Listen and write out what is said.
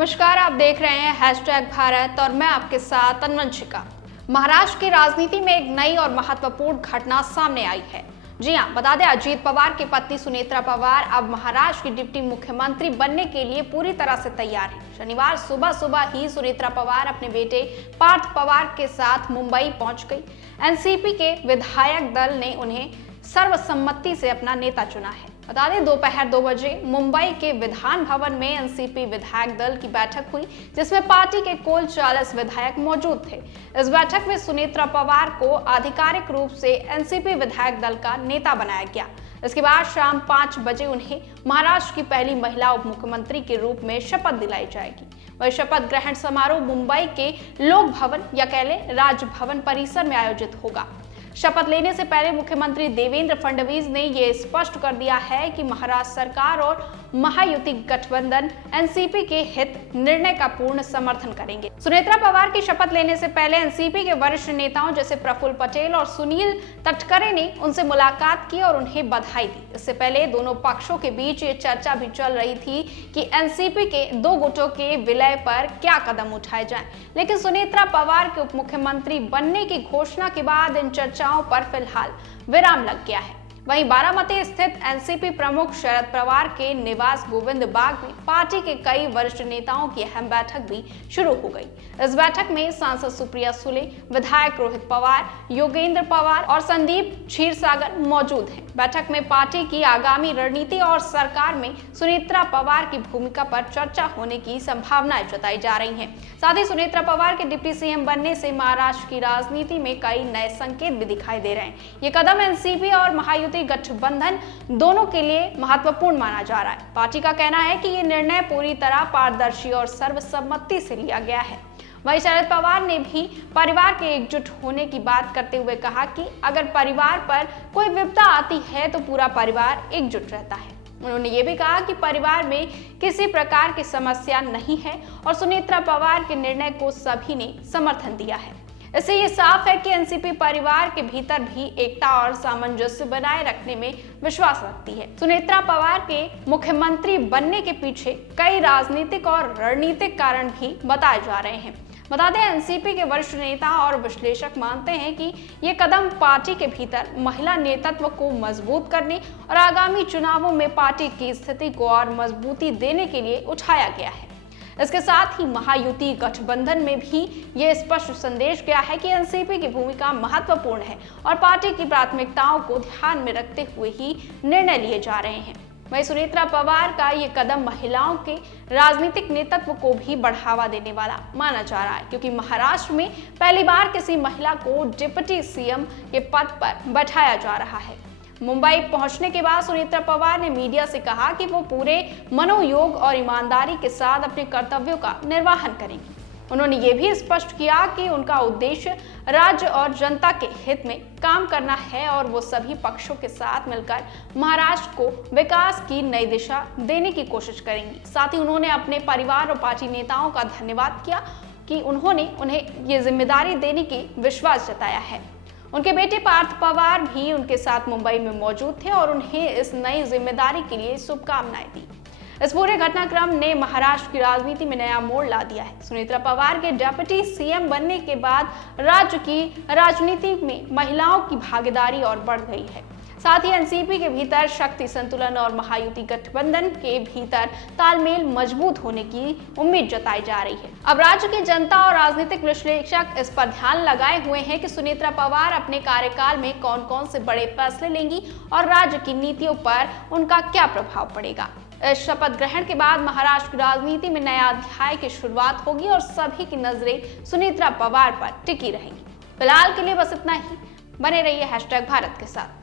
नमस्कार, आप देख रहे हैं #भारत और मैं आपके साथ अन्वंशिका। महाराष्ट्र की राजनीति में एक नई और महत्वपूर्ण घटना सामने आई है। जी हां, बता दें अजीत पवार की पत्नी सुनेत्रा पवार अब महाराष्ट्र की डिप्टी मुख्यमंत्री बनने के लिए पूरी तरह से तैयार है। शनिवार सुबह सुबह ही सुनेत्रा पवार अपने बेटे पार्थ पवार के साथ मुंबई पहुंच गई। एनसीपी के विधायक दल ने उन्हें सर्वसम्मति से अपना नेता चुना है। बता दें दोपहर 2 बजे मुंबई के विधान भवन में एनसीपी विधायक दल की बैठक हुई, जिसमें पार्टी के कुल 40 विधायक मौजूद थे। इस बैठक में सुनेत्रा पवार को आधिकारिक रूप से एनसीपी विधायक दल का नेता बनाया गया। इसके बाद शाम 5 बजे उन्हें महाराष्ट्र की पहली महिला उप मुख्यमंत्री के रूप में शपथ दिलाई जाएगी। वह शपथ ग्रहण समारोह मुंबई के लोक भवन या कह लें राजभवन परिसर में आयोजित होगा। शपथ लेने से पहले मुख्यमंत्री देवेंद्र फडणवीस ने यह स्पष्ट कर दिया है कि महाराष्ट्र सरकार और महायुति गठबंधन एनसीपी के हित निर्णय का पूर्ण समर्थन करेंगे। सुनेत्रा पवार की शपथ लेने से पहले एनसीपी के वरिष्ठ नेताओं जैसे प्रफुल्ल पटेल और सुनील तटकरे ने उनसे मुलाकात की और उन्हें बधाई दी। इससे पहले दोनों पक्षों के बीच ये चर्चा भी चल रही थी कि एनसीपी के 2 गुटों के विलय पर क्या कदम उठाए जाएं। लेकिन सुनेत्रा पवार के उप मुख्यमंत्री बनने की घोषणा के बाद इन चर्चाओं पर फिलहाल विराम लग गया है। वहीं बारामती स्थित एनसीपी प्रमुख शरद पवार के निवास गोविंद बाग में पार्टी के कई वरिष्ठ नेताओं की अहम बैठक भी शुरू हो गई। इस बैठक में सांसद सुप्रिया सुले, विधायक रोहित पवार, योगेंद्र पवार और संदीप क्षीरसागर मौजूद हैं। बैठक में पार्टी की आगामी रणनीति और सरकार में सुनेत्रा पवार की भूमिका पर चर्चा होने की संभावनाएं जताई जा रही हैं। साथ ही सुनेत्रा पवार के डिप्टी सीएम बनने से महाराष्ट्र की राजनीति में कई नए संकेत भी दिखाई दे रहे हैं। ये कदम एनसीपी और महायुति गठबंधन दोनों के लिए महत्वपूर्ण माना जा रहा है। पार्टी का कहना है कि ये निर्णय पूरी तरह पारदर्शी और सर्वसम्मति से लिया गया है। वहीं शरद पवार ने भी परिवार के एकजुट होने की बात करते हुए कहा कि अगर परिवार पर कोई विपदा आती है तो पूरा परिवार एकजुट रहता है। उन्होंने ये भी कहा कि परिवार में किसी प्रकार की समस्या नहीं है और सुनेत्रा पवार के निर्णय को सभी ने समर्थन दिया है। इससे ये साफ है कि एनसीपी परिवार के भीतर भी एकता और सामंजस्य बनाए रखने में विश्वास रखती है। सुनेत्रा पवार के मुख्यमंत्री बनने के पीछे कई राजनीतिक और रणनीतिक कारण भी बताए जा रहे हैं। बता दें एनसीपी के वरिष्ठ नेता और विश्लेषक मानते हैं कि ये कदम पार्टी के भीतर महिला नेतृत्व को मजबूत करने और आगामी चुनावों में पार्टी की स्थिति को और मजबूती देने के लिए उठाया गया है। इसके साथ ही महायुति गठबंधन में भी ये स्पष्ट संदेश गया है कि एनसीपी की भूमिका महत्वपूर्ण है और पार्टी की प्राथमिकताओं को ध्यान में रखते हुए ही निर्णय लिए जा रहे हैं। वहीं सुनेत्रा पवार का ये कदम महिलाओं के राजनीतिक नेतृत्व को भी बढ़ावा देने वाला माना जा रहा है, क्योंकि महाराष्ट्र में पहली बार किसी महिला को डिप्टी सीएम के पद पर बैठाया जा रहा है। मुंबई पहुंचने के बाद सुनेत्रा पवार ने मीडिया से कहा कि वो पूरे मनोयोग और ईमानदारी के साथ अपने कर्तव्यों का निर्वहन करेंगी। उन्होंने ये भी स्पष्ट किया कि उनका उद्देश्य राज्य और जनता के हित में काम करना है और वो सभी पक्षों के साथ मिलकर महाराष्ट्र को विकास की नई दिशा देने की कोशिश करेंगी। साथ ही उन्होंने अपने परिवार और पार्टी नेताओं का धन्यवाद किया कि उन्होंने उन्हें ये जिम्मेदारी देने की विश्वास जताया है। उनके बेटे पार्थ पवार भी उनके साथ मुंबई में मौजूद थे और उन्हें इस नई जिम्मेदारी के लिए शुभकामनाएं दी। इस पूरे घटनाक्रम ने महाराष्ट्र की राजनीति में नया मोड़ ला दिया है। सुनेत्रा पवार के डिप्टी सीएम बनने के बाद राज्य की राजनीति में महिलाओं की भागीदारी और बढ़ गई है। साथ ही एनसीपी के भीतर शक्ति संतुलन और महायुति गठबंधन के भीतर तालमेल मजबूत होने की उम्मीद जताई जा रही है। अब राज्य की जनता और राजनीतिक विश्लेषक इस पर ध्यान लगाए हुए हैं कि सुनेत्रा पवार अपने कार्यकाल में कौन कौन से बड़े फैसले लेंगी और राज्य की नीतियों पर उनका क्या प्रभाव पड़ेगा। इस शपथ ग्रहण के बाद महाराष्ट्र की राजनीति में नया अध्याय की शुरुआत होगी और सभी की नजरें सुनेत्रा पवार पर टिकी रहेंगी। फिलहाल के लिए बस इतना ही। बने रहिए #भारत के साथ।